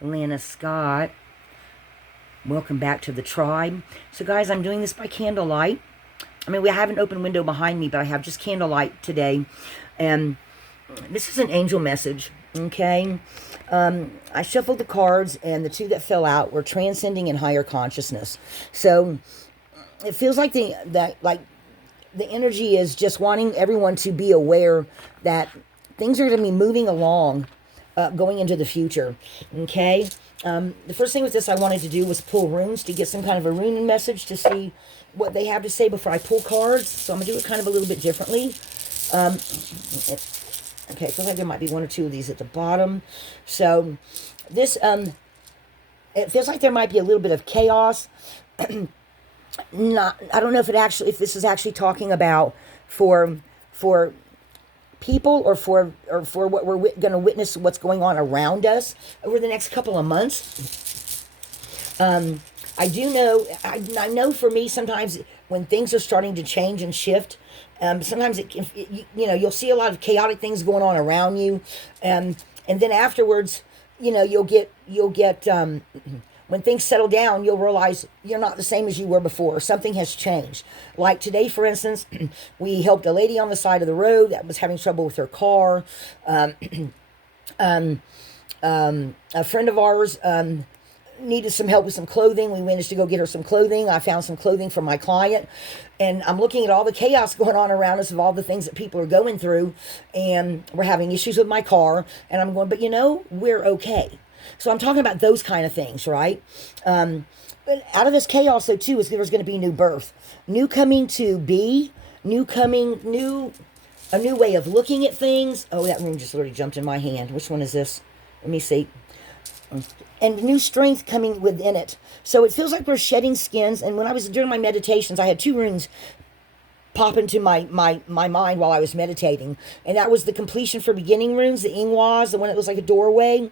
Lana Scott. Welcome back to the tribe. So guys, I'm doing this by candlelight. I mean, we have an open window behind me, but I have just candlelight today. And this is an angel message, okay? I shuffled the cards, and the two that fell out were transcending and higher consciousness. So it feels like the energy is just wanting everyone to be aware that things are going to be moving along, going into the future. Okay. The first thing with this I wanted to do was pull runes to get some kind of a rune message to see what they have to say before I pull cards. So I'm going to do it kind of a little bit differently. Okay, it feels like there might be one or two of these at the bottom. So this, it feels like there might be a little bit of chaos. I don't know if this is actually talking about for people or for what we're going to witness, what's going on around us over the next couple of months. I do know, I know for me, sometimes when things are starting to change and shift, sometimes you'll see a lot of chaotic things going on around you. And then afterwards, you'll get, when things settle down, you'll realize you're not the same as you were before. Something has changed. Like today, for instance, we helped a lady on the side of the road that was having trouble with her car. A friend of ours needed some help with some clothing. We managed to go get her some clothing. I found some clothing for my client. And I'm looking at all the chaos going on around us of all the things that people are going through. And we're having issues with my car. And I'm going, but we're okay. So I'm talking about those kind of things, right? But out of this chaos, though, too, is there's going to be new birth. New coming to be. A new way of looking at things. Oh, that room just literally jumped in my hand. Which one is this? Let me see. And new strength coming within it. So it feels like we're shedding skins. And when I was doing my meditations, I had two runes pop into my mind while I was meditating. And that was the completion for beginning runes, the Ingwas, the one that was like a doorway,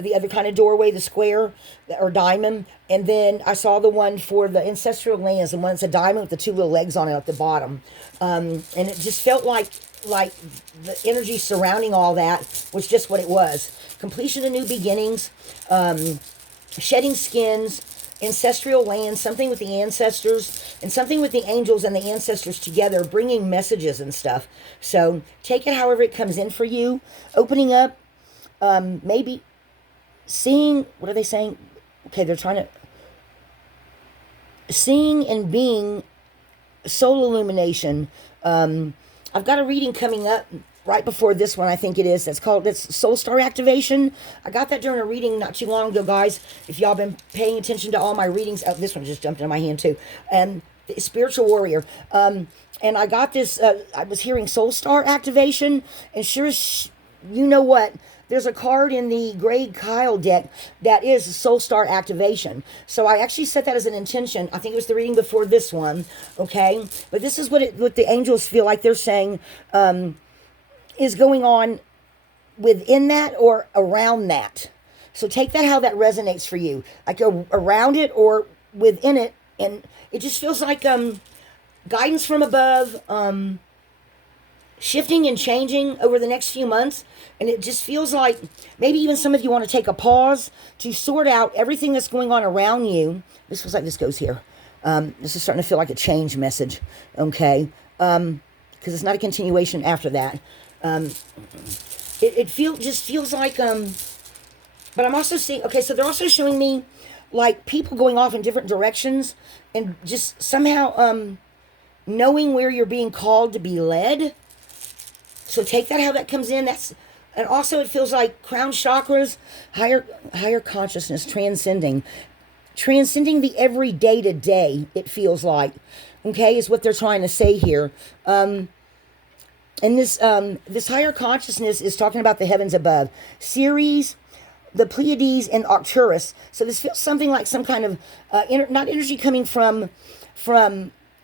the other kind of doorway, the square or diamond. And then I saw the one for the ancestral lands, the one that's a diamond with the two little legs on it at the bottom. And it just felt like the energy surrounding all that was just what it was. Completion of new beginnings, shedding skins, ancestral land, something with the ancestors, and something with the angels and the ancestors together, bringing messages and stuff. So take it however it comes in for you. Opening up, maybe seeing, what are they saying? Okay, they're trying to, seeing and being soul illumination. I've got a reading coming up right before this one, I think it is. That's Soul Star Activation. I got that during a reading not too long ago, guys. If y'all been paying attention to all my readings, oh, this one just jumped into my hand too. And Spiritual Warrior. And I got this, I was hearing Soul Star Activation, and sure as you know what, there's a card in the Greg Kyle deck that is Soul Star Activation. So I actually set that as an intention. I think it was the reading before this one, okay? But this is what the angels feel like they're saying is going on within that or around that. So take that how that resonates for you. Like around it or within it. And it just feels like guidance from above, shifting and changing over the next few months. And it just feels like maybe even some of you want to take a pause to sort out everything that's going on around you. This feels like this goes here. This is starting to feel like a change message, okay? Because it's not a continuation after that. It just feels like, but I'm also seeing, okay, so they're also showing me like people going off in different directions and just somehow knowing where you're being called to be led. So take that how that comes in. And also it feels like crown chakras, higher consciousness, transcending the everyday to day. It feels like, okay, is what they're trying to say here. And this higher consciousness is talking about the heavens above, Ceres, the Pleiades, and Arcturus. So this feels something like some kind of not energy coming from.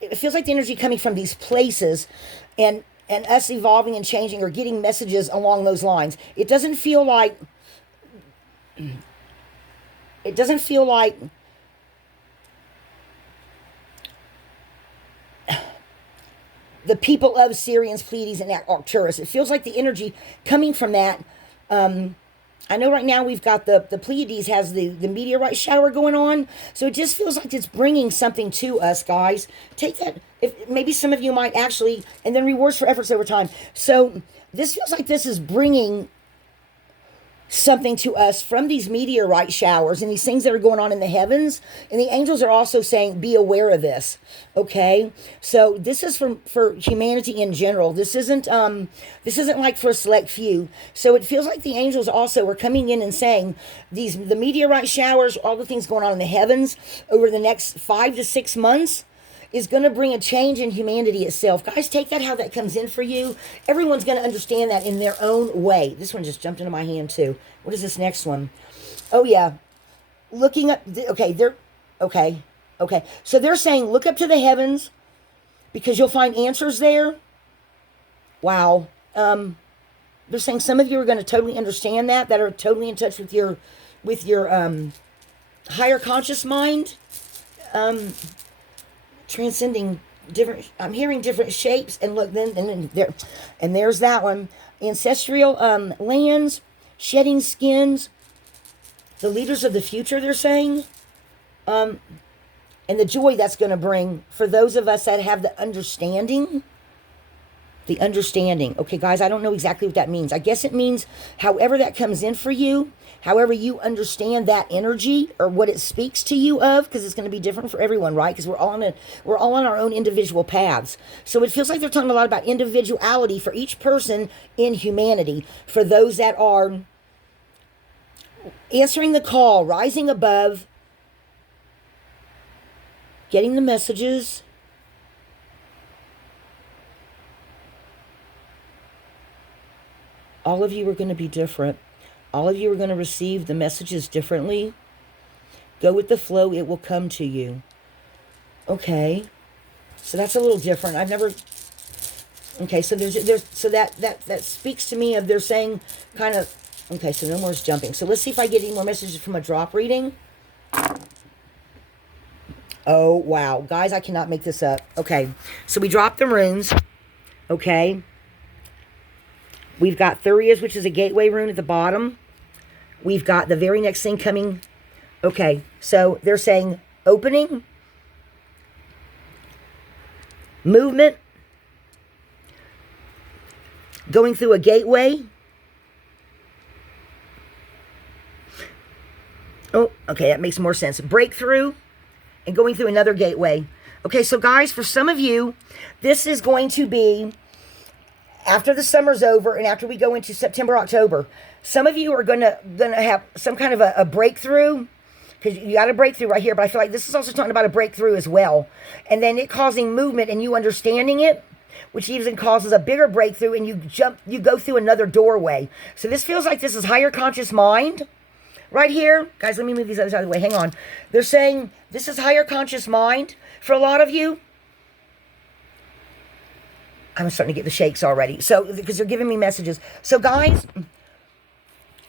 It feels like the energy coming from these places, and us evolving and changing or getting messages along those lines. It doesn't feel like the people of Sirians, Pleiades, and Arcturus. It feels like the energy coming from that I know right now we've got the Pleiades has the meteorite shower going on. So it just feels like it's bringing something to us, guys. Take that. If maybe some of you might actually, and then rewards for efforts over time. So this feels like this is bringing something to us from these meteorite showers and these things that are going on in the heavens. And the angels are also saying, be aware of this. Okay. So this is for humanity in general. This isn't like for a select few. So it feels like the angels also are coming in and saying the meteorite showers, all the things going on in the heavens over the next 5 to 6 months is going to bring a change in humanity itself. Guys, take that how that comes in for you. Everyone's going to understand that in their own way. This one just jumped into my hand too. What is this next one? Oh, yeah. Looking up. Okay. So they're saying, look up to the heavens because you'll find answers there. Wow. They're saying some of you are going to totally understand that are totally in touch with your higher conscious mind. Transcending different, I'm hearing different shapes, and look, then there's that one. Ancestral lands, shedding skins, the leaders of the future, they're saying, and the joy that's going to bring for those of us that have the understanding. Okay, guys, I don't know exactly what that means. I guess it means however that comes in for you, however you understand that energy or what it speaks to you of, because it's going to be different for everyone, right? Because we're all on our own individual paths. So it feels like they're talking a lot about individuality for each person in humanity, for those that are answering the call, rising above, getting the messages. All of you are going to be different. All of you are going to receive the messages differently. Go with the flow. It will come to you. Okay. So that's a little different. I've never... Okay, so so that speaks to me of they're saying kind of... Okay, so no more jumping. So let's see if I get any more messages from a drop reading. Oh, wow. Guys, I cannot make this up. Okay, so we dropped the runes. Okay. We've got Thurias, which is a gateway rune at the bottom. We've got the very next thing coming. Okay, so they're saying opening, movement, going through a gateway. Oh, okay, that makes more sense. Breakthrough and going through another gateway. Okay, so guys, for some of you, this is going to be after the summer's over and after we go into September, October. Some of you are gonna have some kind of a breakthrough, because you got a breakthrough right here, but I feel like this is also talking about a breakthrough as well. And then it causing movement and you understanding it, which even causes a bigger breakthrough, and you go through another doorway. So this feels like this is higher conscious mind right here. Guys, let me move these others out of the way. Hang on. They're saying this is higher conscious mind for a lot of you. I'm starting to get the shakes already. So, because they're giving me messages. So, guys,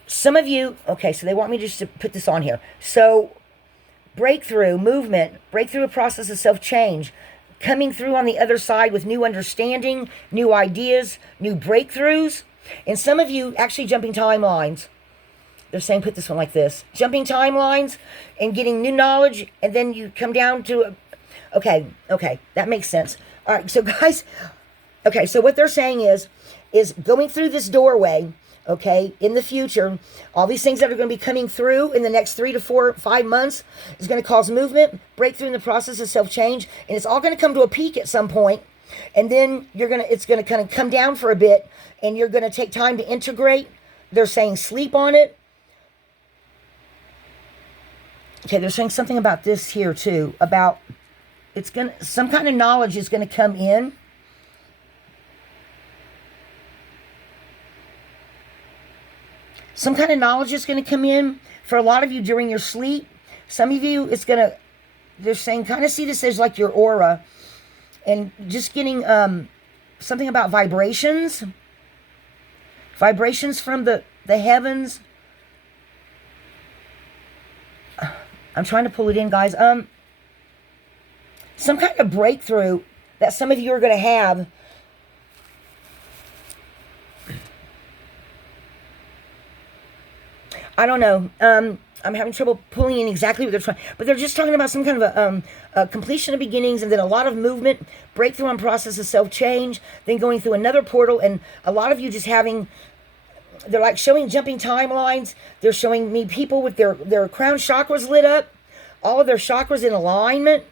some of you, okay, so they want me just to put this on here. So, breakthrough, movement, breakthrough a process of self-change, coming through on the other side with new understanding, new ideas, new breakthroughs. And some of you actually jumping timelines. They're saying put this one like this. Jumping timelines and getting new knowledge, and then you come down to okay, that makes sense. All right, so guys... Okay, so what they're saying is going through this doorway, okay, in the future, all these things that are going to be coming through in the next 3 to 4, 5 months is going to cause movement, breakthrough in the process of self-change, and it's all going to come to a peak at some point, and then it's going to kind of come down for a bit, and you're going to take time to integrate. They're saying sleep on it. Okay, they're saying something about this here too, about some kind of knowledge is going to come in. Some kind of knowledge is going to come in for a lot of you during your sleep. Some of you, they're saying, kind of see this as like your aura. And just getting something about vibrations. Vibrations from the heavens. I'm trying to pull it in, guys. Some kind of breakthrough that some of you are going to have. I don't know. I'm having trouble pulling in exactly what they're trying, but they're just talking about some kind of a completion of beginnings, and then a lot of movement, breakthrough on process of self-change, then going through another portal, and a lot of you just having, they're like showing jumping timelines. They're showing me people with their crown chakras lit up, all of their chakras in alignment,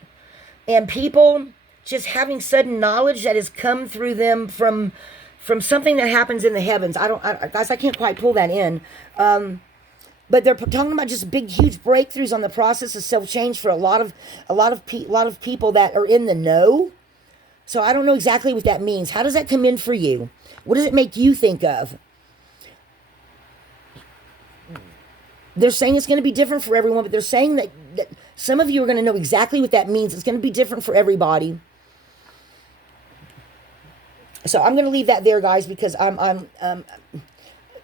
and people just having sudden knowledge that has come through them from something that happens in the heavens. Guys, I can't quite pull that in. But they're talking about just big, huge breakthroughs on the process of self-change for a lot of people that are in the know. So I don't know exactly what that means. How does that come in for you? What does it make you think of? They're saying it's going to be different for everyone, but they're saying that some of you are going to know exactly what that means. It's going to be different for everybody. So I'm going to leave that there, guys, because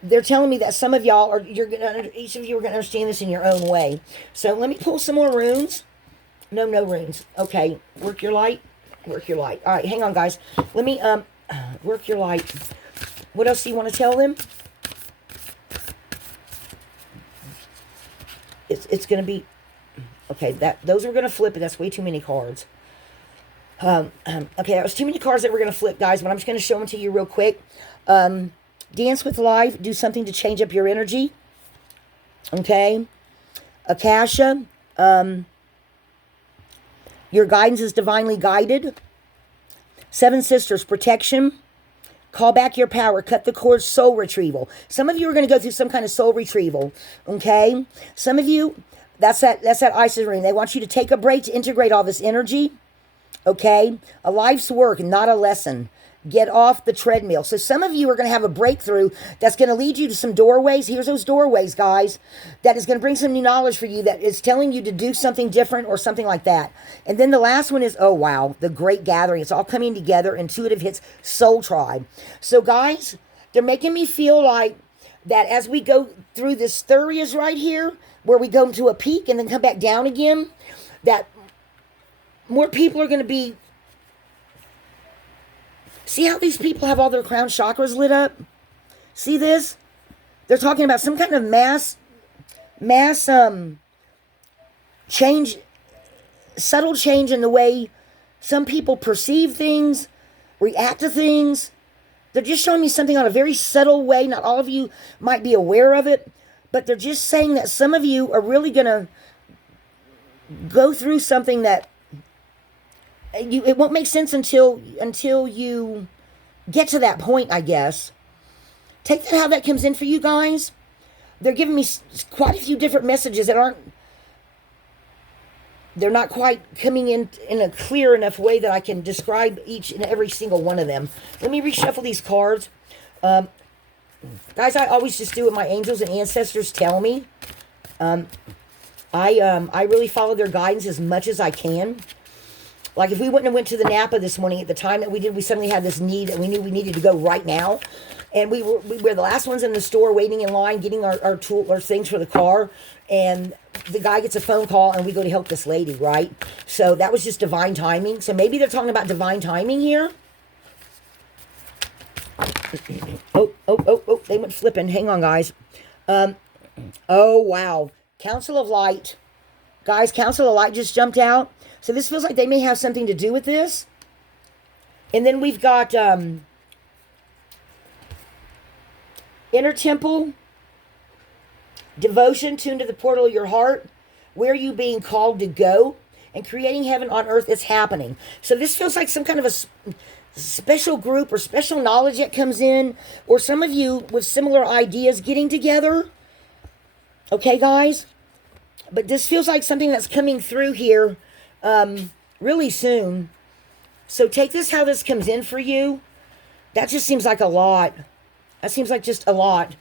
they're telling me that some of y'all are, each of you are going to understand this in your own way. So let me pull some more runes. No runes. Okay, work your light. Work your light. All right, hang on, guys. Let me work your light. What else do you want to tell them? It's going to be, okay, those are going to flip, but that's way too many cards. Okay, that was too many cards that we're going to flip, guys, but I'm just going to show them to you real quick. Dance with life. Do something to change up your energy. Okay. Akasha. Your guidance is divinely guided. Seven Sisters. Protection. Call back your power. Cut the cord. Soul retrieval. Some of you are going to go through some kind of soul retrieval. Okay. Some of you, that's that Isis ring. They want you to take a break to integrate all this energy. Okay. A life's work, not a lesson. Get off the treadmill. So some of you are going to have a breakthrough that's going to lead you to some doorways. Here's those doorways, guys. That is going to bring some new knowledge for you, that is telling you to do something different or something like that. And then the last one is, oh, wow, the great gathering. It's all coming together. Intuitive hits, soul tribe. So, guys, they're making me feel like that as we go through this Thurias right here, where we go into a peak and then come back down again, that more people are going to be. See how these people have all their crown chakras lit up? See this? They're talking about some kind of mass change, subtle change in the way some people perceive things, react to things. They're just showing me something on a very subtle way. Not all of you might be aware of it, but they're just saying that some of you are really going to go through something that it won't make sense until you get to that point, I guess. Take that how that comes in for you guys. They're giving me quite a few different messages that they're not quite coming in a clear enough way that I can describe each and every single one of them. Let me reshuffle these cards. Guys, I always just do what my angels and ancestors tell me. I really follow their guidance as much as I can. Like if we wouldn't have went to the Napa this morning at the time that we did, we suddenly had this need and we knew we needed to go right now. And we were the last ones in the store waiting in line, getting our things for the car. And the guy gets a phone call and we go to help this lady, right? So that was just divine timing. So maybe they're talking about divine timing here. Oh, they went flipping. Hang on, guys. Oh, wow. Council of Light. Guys, Council of Light just jumped out. So this feels like they may have something to do with this. And then we've got Inner Temple, Devotion, Tuned to the Portal of Your Heart, Where Are You Being Called to Go, and Creating Heaven on Earth. It's happening. So this feels like some kind of a special group or special knowledge that comes in, or some of you with similar ideas getting together. Okay, guys? But this feels like something that's coming through here really soon. So take this how this comes in for you. That just seems like a lot. That seems like just a lot.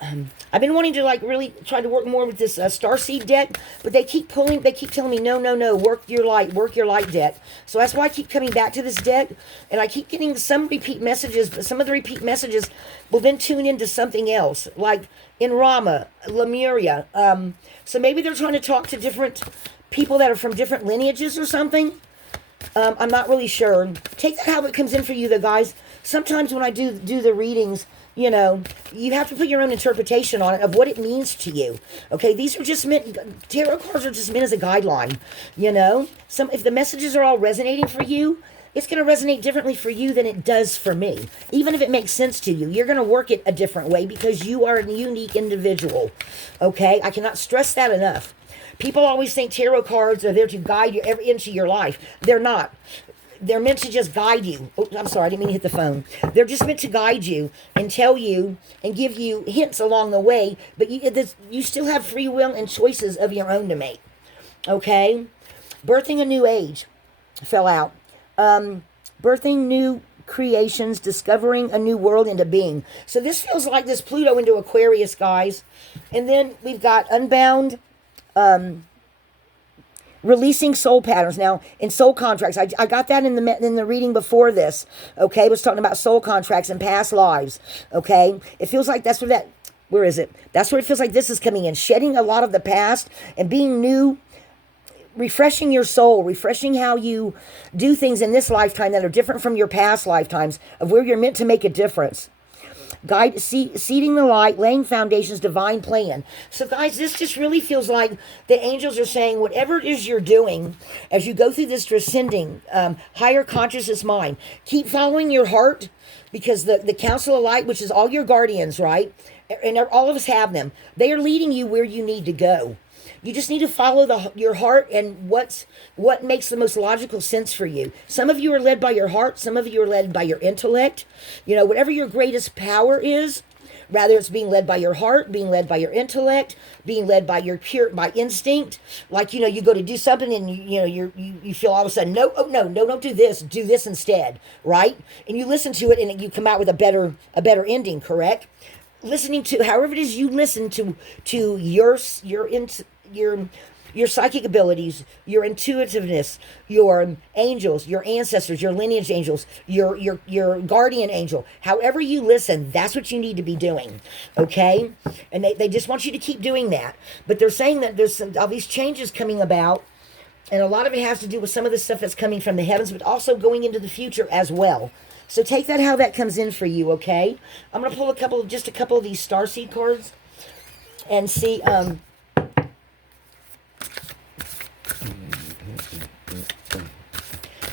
I've been wanting to like really try to work more with this Starseed deck, but they keep telling me, no, work your light deck. So that's why I keep coming back to this deck, and I keep getting some repeat messages, but some of the repeat messages will then tune into something else, like in Rama, Lemuria. So maybe they're trying to talk to different people that are from different lineages or something. I'm not really sure. Take that how it comes in for you, though, guys. Sometimes when I do the readings, You know, you have to put your own interpretation on it of what it means to you. Okay, these are just meant, tarot cards are just meant as a guideline. You know, if the messages are all resonating for you, it's going to resonate differently for you than it does for me. Even if it makes sense to you, you're going to work it a different way because you are a unique individual. Okay, I cannot stress that enough. People always think tarot cards are there to guide you every inch of your life. They're not. They're meant to just guide you. Oh, I'm sorry, I didn't mean to hit the phone. They're just meant to guide you and tell you and give you hints along the way, but you still have free will and choices of your own to make. Okay? Birthing a new age fell out. Birthing new creations, discovering a new world into being. So this feels like this Pluto into Aquarius, guys. And then we've got unbound, releasing soul patterns. Now, in soul contracts, I got that in the reading before this, okay? It was talking about soul contracts and past lives, okay? It feels like that's where is it? That's where it feels like this is coming in. Shedding a lot of the past and being new, refreshing your soul, refreshing how you do things in this lifetime that are different from your past lifetimes, of where you're meant to make a difference. Seeding the light, laying foundations, divine plan. So guys, this just really feels like the angels are saying, whatever it is you're doing as you go through this transcending higher consciousness mind, keep following your heart, because the council of light, which is all your guardians, right? And all of us have them. They are leading you where you need to go. You just need to follow your heart and what makes the most logical sense for you. Some of you are led by your heart. Some of you are led by your intellect. You know, whatever your greatest power is, rather it's being led by your heart, being led by your intellect, being led by by instinct. Like, you know, you go to do something and you feel all of a sudden, no, don't do this instead, right? And you listen to it and you come out with a better ending, correct? Listening to, however it is you listen to your psychic abilities, your intuitiveness, your angels, your ancestors, your lineage angels, your guardian angel. However you listen, that's what you need to be doing, okay? And they just want you to keep doing that. But they're saying that there's all these changes coming about, and a lot of it has to do with some of the stuff that's coming from the heavens, but also going into the future as well. So take that how that comes in for you, okay? I'm going to pull just a couple of these starseed cards and see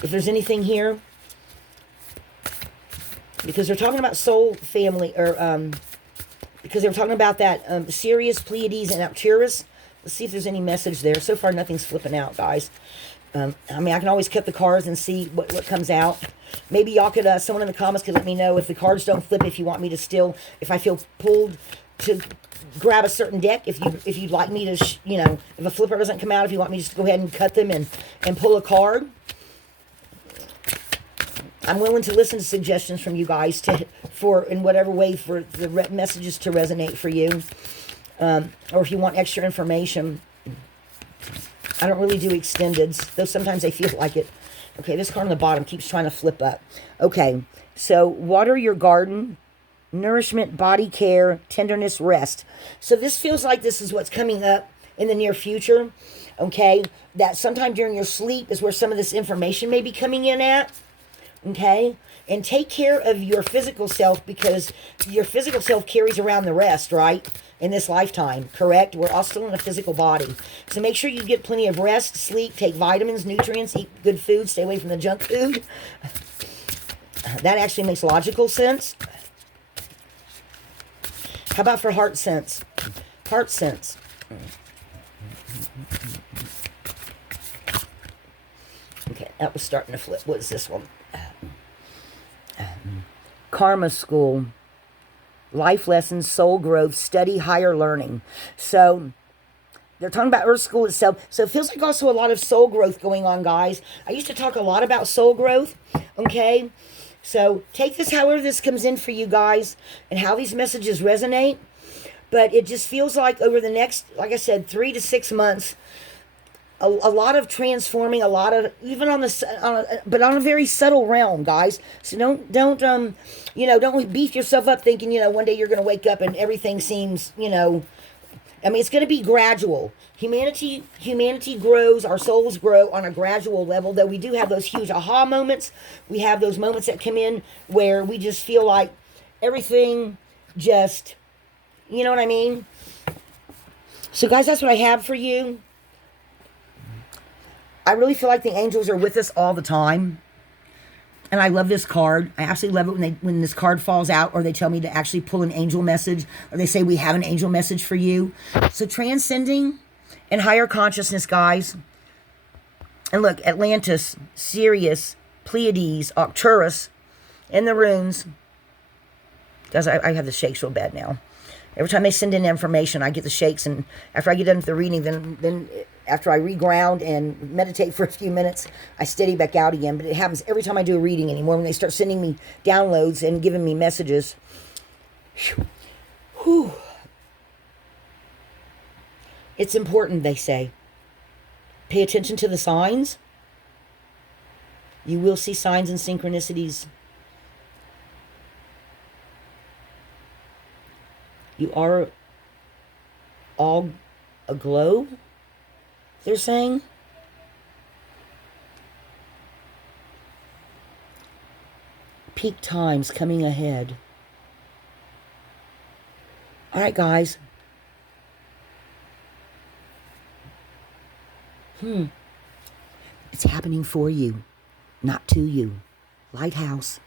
if there's anything here. Because they're talking about soul family, or because they were talking about that Sirius, Pleiades, and Arcturus. Let's see if there's any message there. So far, nothing's flipping out, guys. I mean, I can always cut the cards and see what comes out. Maybe y'all could, someone in the comments could let me know if the cards don't flip, if you want me to still, if I feel pulled to grab a certain deck, if you'd like me to, if a flipper doesn't come out, if you want me to just go ahead and cut them and pull a card. I'm willing to listen to suggestions from you guys in whatever way for the messages to resonate for you. Or if you want extra information. I don't really do extendeds, though sometimes I feel like it. Okay, this card on the bottom keeps trying to flip up. Okay, so water your garden, nourishment, body care, tenderness, rest. So this feels like this is what's coming up in the near future. Okay, that sometime during your sleep is where some of this information may be coming in at. Okay, and take care of your physical self, because your physical self carries around the rest, right? In this lifetime, correct? We're all still in a physical body. So make sure you get plenty of rest, sleep, take vitamins, nutrients, eat good food, stay away from the junk food. That actually makes logical sense. How about for heart sense? Heart sense. Okay, that was starting to flip. What is this one? Karma school. Life lessons, soul growth, study, higher learning. So they're talking about Earth School itself. So it feels like also a lot of soul growth going on, guys. I used to talk a lot about soul growth, okay? So take this however this comes in for you guys and how these messages resonate. But it just feels like over the next, like I said, 3 to 6 months, a lot of transforming, a lot of, even but on a very subtle realm, guys. So don't beat yourself up thinking, one day you're going to wake up and everything seems, I mean, it's going to be gradual. Humanity grows, our souls grow on a gradual level, though we do have those huge aha moments. We have those moments that come in where we just feel like everything just, you know what I mean? So guys, that's what I have for you. I really feel like the angels are with us all the time. And I love this card. I absolutely love it when this card falls out, or they tell me to actually pull an angel message, or they say we have an angel message for you. So transcending and higher consciousness, guys. And look, Atlantis, Sirius, Pleiades, Arcturus, in the runes. Guys, I have the shakes real bad now. Every time they send in information, I get the shakes, and after I get done with the reading, then after I reground and meditate for a few minutes, I steady back out again. But it happens every time I do a reading anymore, when they start sending me downloads and giving me messages. Whew. It's important, they say. Pay attention to the signs. You will see signs and synchronicities. You are all aglow, they're saying. Peak times coming ahead. All right, guys. It's happening for you, not to you. Lighthouse.